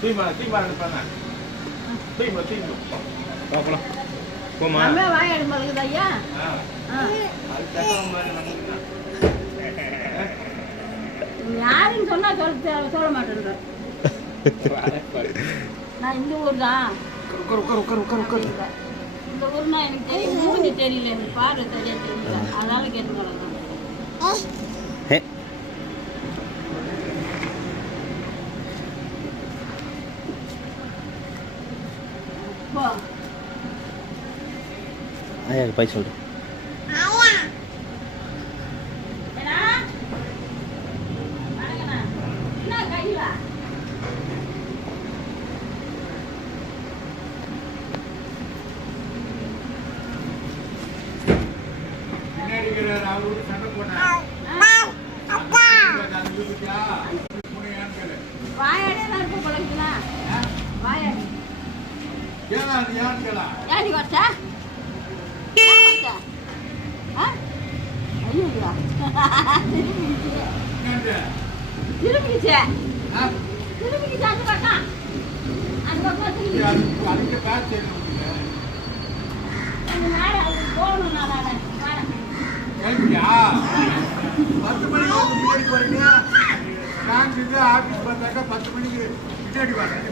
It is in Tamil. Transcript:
தீமா இருப்பாங்க. தீமா. போலாம். போமா. நம்ம வாயாடி மலகுது ஐயா. அது தக்கம் மாதிரி நமக்கு. யாருன்னு சொன்னா சொல்ல மாட்டேன்ற. நான் இந்த ஊர் தான். உட்கார். இந்த ஊர்னா எனக்கு தெரியும். மூஞ்சி தெரியல, எனக்கு பார்வை சரியா தெரியல. அதனால கேட்டுக்கலாம். ஐயா போய் சொல்லு. சண்டை போட்டேன். வாயாடியே தான் இருக்க பழகுதுண்ணா. வாயாடி ஏன் வச்சா ஐயா திரும்பிக்கிச்சு அந்த பக்கம் போகணும். நான் 10 மணிக்கு முன்னாடி போறீங்க. நான் இது ஆபீஸ் பார்த்தாக்கா 10 மணிக்கு பின்னாடி வரேன்.